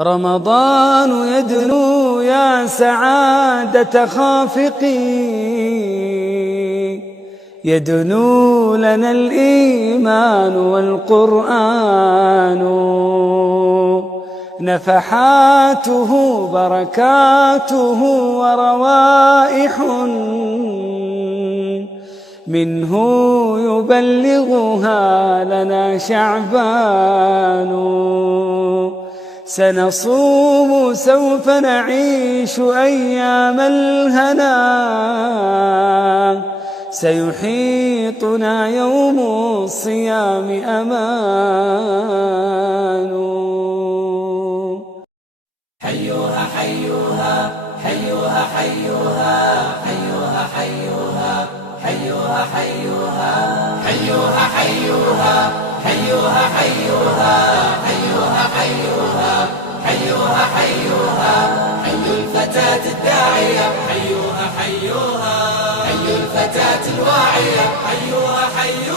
رمضان يدنو يا سعادة خافقي، يدنو لنا الإيمان والقرآن، نفحاته بركاته وروائح منه يبلغها لنا شعبان. سنصوم سوف نعيش أيام الهنا، سيحيطنا يوم الصيام أمان. حيوها حيوها حيوها حيوها حيوها حيوها حيوها حيوها حيوها حيوها حيوها حيوها حيوها حيوها حيوها حيوها حي الفتاة الداعية، حيوها حيوها حي الفتاة الواعية، حيوها حيوها